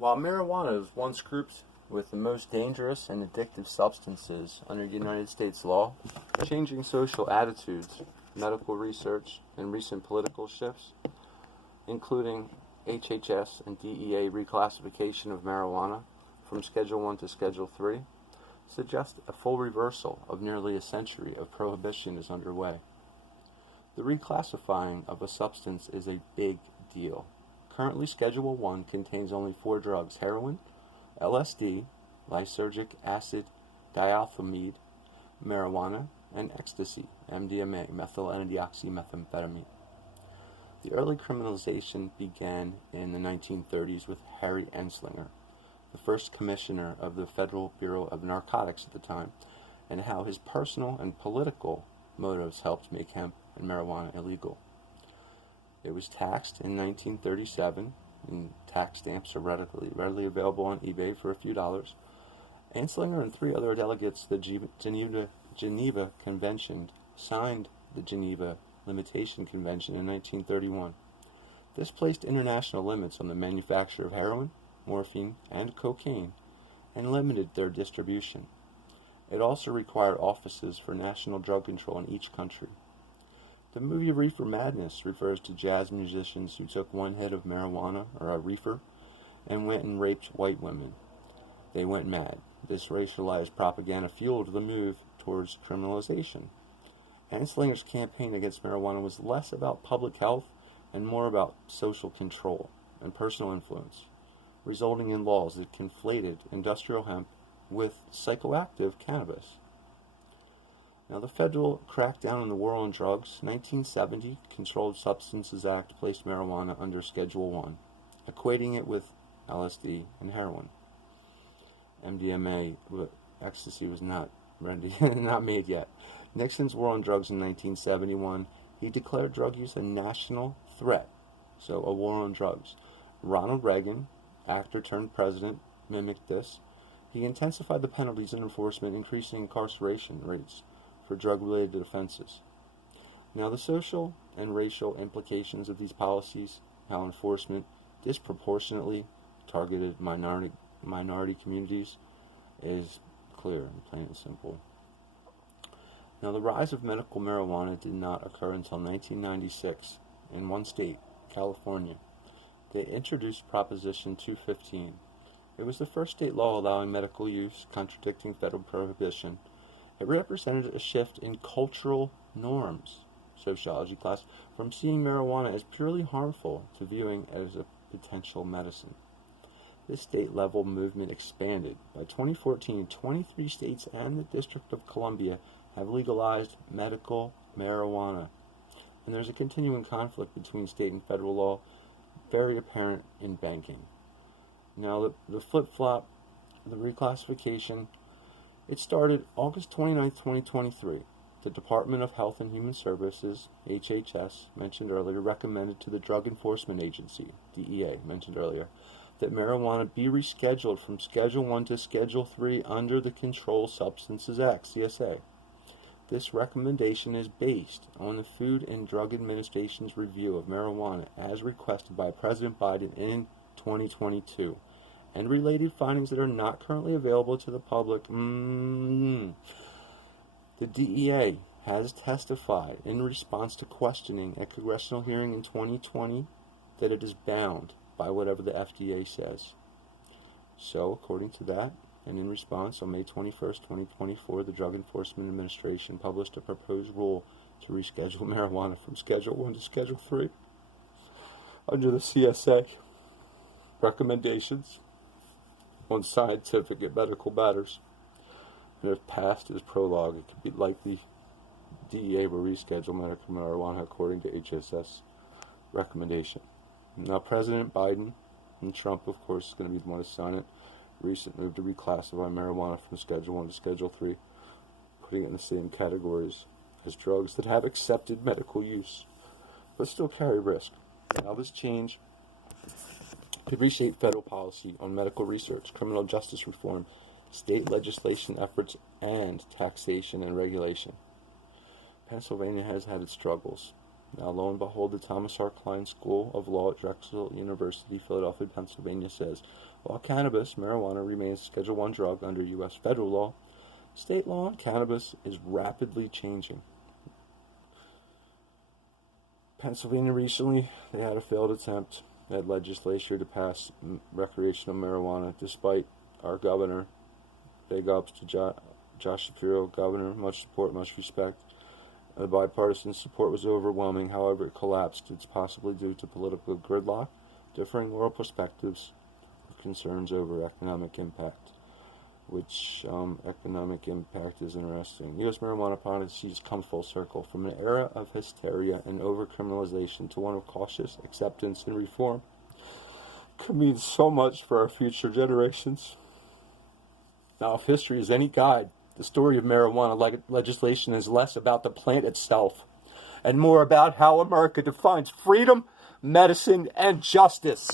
While marijuana was once grouped with the most dangerous and addictive substances under United States law, changing social attitudes, medical research, and recent political shifts, including HHS and DEA reclassification of marijuana from Schedule 1 to Schedule 3, suggest a full reversal of nearly a century of prohibition is underway. The reclassifying of a substance is a big deal. Currently, Schedule 1 contains only 4 drugs: heroin, LSD, lysergic acid diethylamide, marijuana, and ecstasy, MDMA, methyl N-deoxymethamphetamine. The early criminalization began in the 1930s with Harry Anslinger, the first commissioner of the Federal Bureau of Narcotics at the time, and how his personal and political motives helped make hemp and marijuana illegal. It was taxed in 1937, and tax stamps are readily available on eBay for a few dollars. Anslinger and 3 other delegates to the Geneva Convention signed the Geneva Limitation Convention in 1931. This placed international limits on the manufacture of heroin, morphine, and cocaine, and limited their distribution. It also required offices for national drug control in each country. The movie Reefer Madness refers to jazz musicians who took one hit of marijuana, or a reefer, and went and raped white women. They went mad. This racialized propaganda fueled the move towards criminalization. Anslinger's campaign against marijuana was less about public health and more about social control and personal influence, resulting in laws that conflated industrial hemp with psychoactive cannabis. Now, the federal crackdown on the war on drugs, 1970 Controlled Substances Act placed marijuana under Schedule 1, equating it with LSD and heroin. MDMA, ecstasy, was not made yet. Nixon's war on drugs in 1971, he declared drug use a national threat, so a war on drugs. Ronald Reagan, actor turned president, mimicked this. He intensified the penalties and enforcement, increasing incarceration rates for drug-related offenses. Now, the social and racial implications of these policies, how enforcement disproportionately targeted minority communities, is clear and plain and simple. Now, the rise of medical marijuana did not occur until 1996 in one state, California. They introduced Proposition 215. It was the first state law allowing medical use, contradicting federal prohibition. It represented a shift in cultural norms, sociology class, from seeing marijuana as purely harmful to viewing it as a potential medicine. This state-level movement expanded. By 2014, 23 states and the District of Columbia have legalized medical marijuana. And there's a continuing conflict between state and federal law, very apparent in banking. Now, the flip-flop, the reclassification, it started August 29, 2023. The Department of Health and Human Services, HHS, mentioned earlier, recommended to the Drug Enforcement Agency, DEA, mentioned earlier, that marijuana be rescheduled from Schedule 1 to Schedule 3 under the Controlled Substances Act, CSA. This recommendation is based on the Food and Drug Administration's review of marijuana as requested by President Biden in 2022, and related findings that are not currently available to the public. The DEA has testified in response to questioning at congressional hearing in 2020 that it is bound by whatever the FDA says. So, according to that, and in response, on May 21st, 2024, the Drug Enforcement Administration published a proposed rule to reschedule marijuana from Schedule 1 to Schedule 3 under the CSA recommendations on scientific and medical matters. And if passed as prologue, it could be likely DEA will reschedule medical marijuana according to HHS recommendation. Now, President Biden and Trump, of course, is going to be the one to sign it. Recent move to reclassify marijuana from Schedule 1 to Schedule 3, putting it in the same categories as drugs that have accepted medical use, but still carry risk. Now, this change could reshape federal policy on medical research, criminal justice reform, state legislation efforts, and taxation and regulation. Pennsylvania has had its struggles. Now, lo and behold, the Thomas R. Klein School of Law at Drexel University, Philadelphia, Pennsylvania says, while cannabis, marijuana, remains a Schedule I drug under U.S. federal law, state law on cannabis is rapidly changing. Pennsylvania recently, they had a failed attempt at legislature to pass recreational marijuana, despite our governor. Big ups to Josh Shapiro, governor, much support, much respect. The bipartisan support was overwhelming. However, it collapsed. It's possibly due to political gridlock, differing world perspectives, or concerns over economic impact. Which economic impact is interesting. U.S. marijuana policies come full circle from an era of hysteria and overcriminalization to one of cautious acceptance and reform. Could mean so much for our future generations. Now, if history is any guide, the story of marijuana legislation is less about the plant itself and more about how America defines freedom, medicine, and justice.